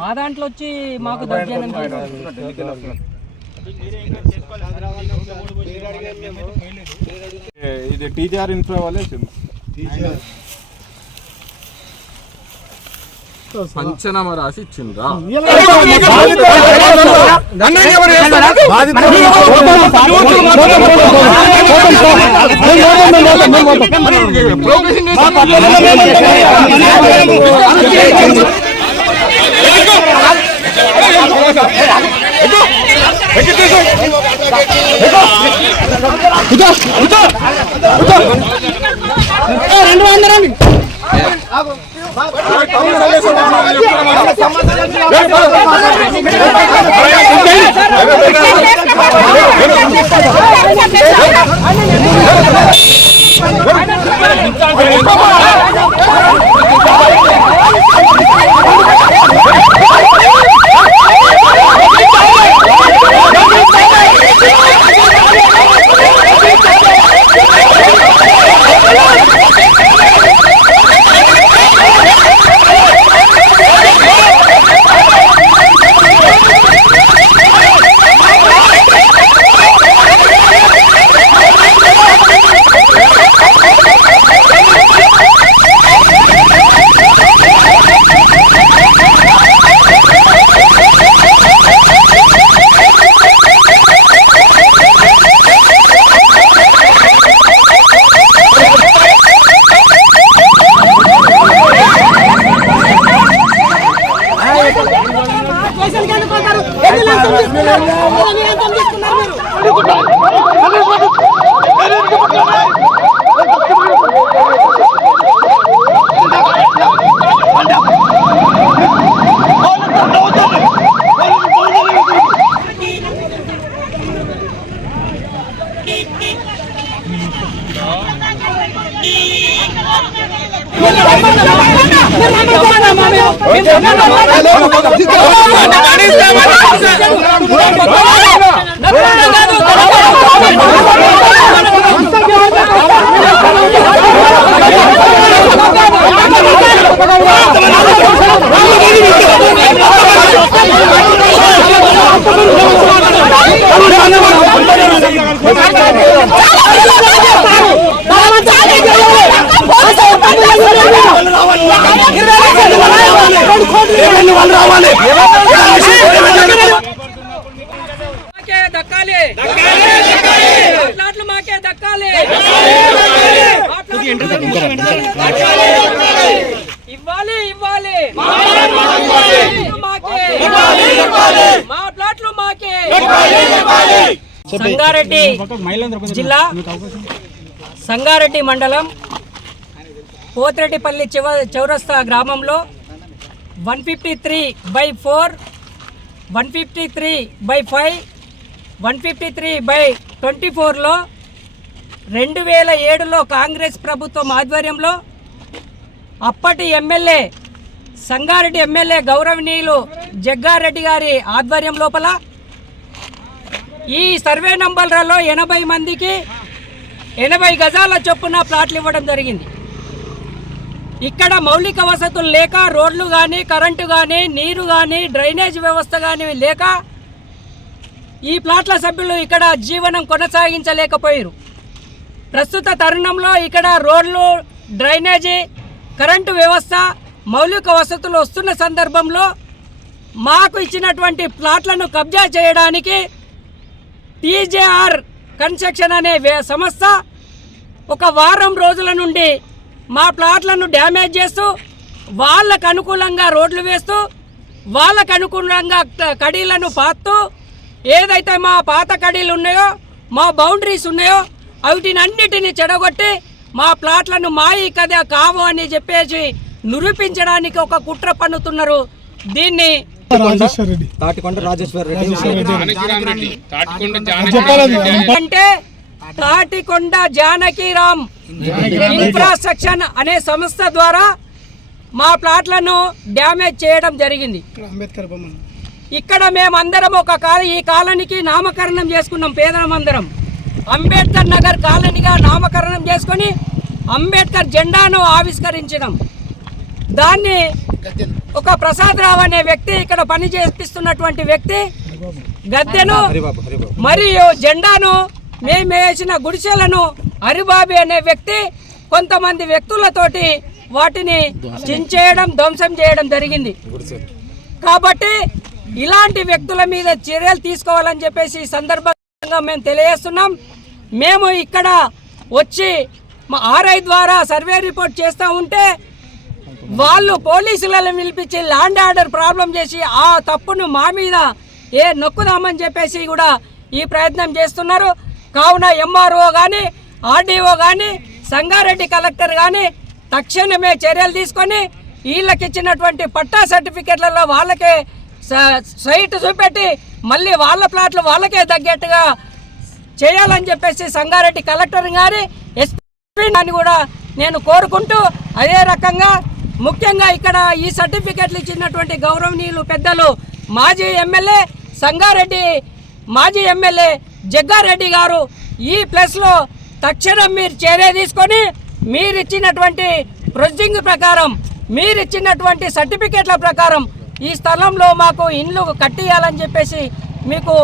మా దాంట్లో వచ్చి మాకు దౌర్జన్యం ఇది టీజీఆర్ ఇన్ఫ్రా వాళ్ళే పంచనామా రాసి ఇచ్చిండ్రా సంగారెడ్డి జిల్లా సంగారెడ్డి మండలం పోతిరెడ్డిపల్లి చౌరస్తా గ్రామంలో 153/4, 153/5, 153/24లో 2007లో కాంగ్రెస్ ప్రభుత్వం ఆధ్వర్యంలో అప్పటి ఎమ్మెల్యే సంగారెడ్డి ఎమ్మెల్యే గౌరవనీయులు జగ్గారెడ్డి గారి ఆధ్వర్యం లోపల ఈ సర్వే నంబర్లలో 80 మందికి 80 గజాల చొప్పున ప్లాట్లు ఇవ్వడం జరిగింది. ఇక్కడ మౌలిక వసతులు లేక రోడ్లు కానీ, కరెంటు కానీ, నీరు కానీ, డ్రైనేజ్ వ్యవస్థ కానీ లేక ఈ ప్లాట్ల సభ్యులు ఇక్కడ జీవనం కొనసాగించలేకపోయారు. ప్రస్తుత తరుణంలో ఇక్కడ రోడ్లు, డ్రైనేజీ, కరెంటు వ్యవస్థ, మౌలిక వసతులు వస్తున్న సందర్భంలో మాకు ఇచ్చినటువంటి ప్లాట్లను కబ్జా చేయడానికి టీజేఆర్ కన్స్ట్రక్షన్ అనే సంస్థ ఒక వారం రోజుల నుండి మా ప్లాట్లను డ్యామేజ్ చేస్తూ వాళ్ళకు అనుకూలంగా రోడ్లు వేస్తూ వాళ్ళకు అనుకూలంగా కడీలను పాతూ ఏదైతే మా పాత కడీలు ఉన్నాయో, మా బౌండరీస్ ఉన్నాయో వీటినన్నిటిని చెడగొట్టి మా ప్లాట్లను మాయి కదా కావు అని చెప్పేసి నిరూపించడానికి ఒక కుట్ర పన్నుతున్నారు. దీన్ని అంటే తాటికొండ జానకీరామ్ ఇన్ఫ్రాస్ట్రక్చర్ అనే సంస్థ ద్వారా మా ప్లాట్లను డ్యామేజ్ చేయడం జరిగింది. ఇక్కడ మేమందరం ఈ కాలనీకి నామకరణం చేసుకున్నాం. పేదలమందరం అంబేద్కర్ నగర్ కాలనీగా నామకరణం చేసుకొని అంబేద్కర్ జెండాను ఆవిష్కరించడం, దాన్ని ఒక ప్రసాదరావు అనే వ్యక్తి ఇక్కడ పని చేపిస్తున్నటువంటి వ్యక్తి గద్దెను మరియు జెండాను మేము వేసిన గుడిసెలను హరిబాబి అనే వ్యక్తి కొంతమంది వ్యక్తులతోటి వాటిని చించేయడం, ధ్వంసం చేయడం జరిగింది. కాబట్టి ఇలాంటి వ్యక్తుల మీద చర్యలు తీసుకోవాలని చెప్పేసి ఈ సందర్భంగా మేము తెలియజేస్తున్నాం. మేము ఇక్కడ వచ్చి మా ఆర్ఐ ద్వారా సర్వే రిపోర్ట్ చేస్తూ ఉంటే వాళ్ళు పోలీసులను పిలిపించి ల్యాండ్ ఆర్డర్ ప్రాబ్లం చేసి ఆ తప్పును మా మీద నొక్కుదామని చెప్పేసి కూడా ఈ ప్రయత్నం చేస్తున్నారు. కావున ఎంఆర్ఓ కానీ, ఆర్డీఓ కానీ, సంగారెడ్డి కలెక్టర్ కానీ తక్షణమే చర్యలు తీసుకొని వీళ్ళకి ఇచ్చినటువంటి పట్టా సర్టిఫికెట్లలో వాళ్ళకే సైట్ చూపెట్టి మళ్ళీ వాళ్ళ ప్లాట్లు వాళ్ళకే తగ్గట్టుగా చేయాలని చెప్పేసి సంగారెడ్డి కలెక్టర్ గారి ఎస్పీ అని కూడా నేను కోరుకుంటూ, అదే రకంగా ముఖ్యంగా ఇక్కడ ఈ సర్టిఫికెట్లు ఇచ్చినటువంటి గౌరవనీయులు పెద్దలు మాజీ ఎమ్మెల్యే సంగారెడ్డి మాజీ ఎమ్మెల్యే జగ్గారెడ్డి గారు ఈ ప్లేస్లో తక్షణం మీరు చర్య తీసుకొని మీరిచ్చినటువంటి ప్రొసీజింగ్ ప్రకారం, మీరిచ్చినటువంటి సర్టిఫికెట్ల ప్రకారం ఈ స్థలంలో మాకు ఇండ్లు కట్టియాలని చెప్పేసి మీకు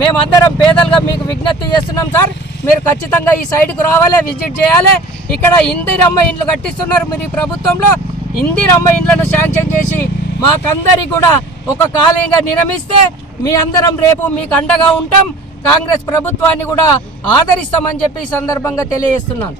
మేమందరం పేదలుగా మీకు విజ్ఞప్తి చేస్తున్నాం సార్. మీరు ఖచ్చితంగా ఈ సైడ్కు రావాలి, విజిట్ చేయాలి. ఇక్కడ ఇందిరమ్మ ఇండ్లు కట్టిస్తున్నారు మీరు ఈ ప్రభుత్వంలో. ఇందిరమ్మ ఇండ్లను శాంక్షన్ చేసి మాకందరికి కూడా ఒక కాలంగా నిర్మిస్తే మీ అందరం రేపు మీకు అండగా ఉంటాం. కాంగ్రెస్ ప్రభుత్వాన్ని కూడా ఆదరిస్తామని చెప్పి ఈ సందర్భంగా తెలియజేస్తున్నాను.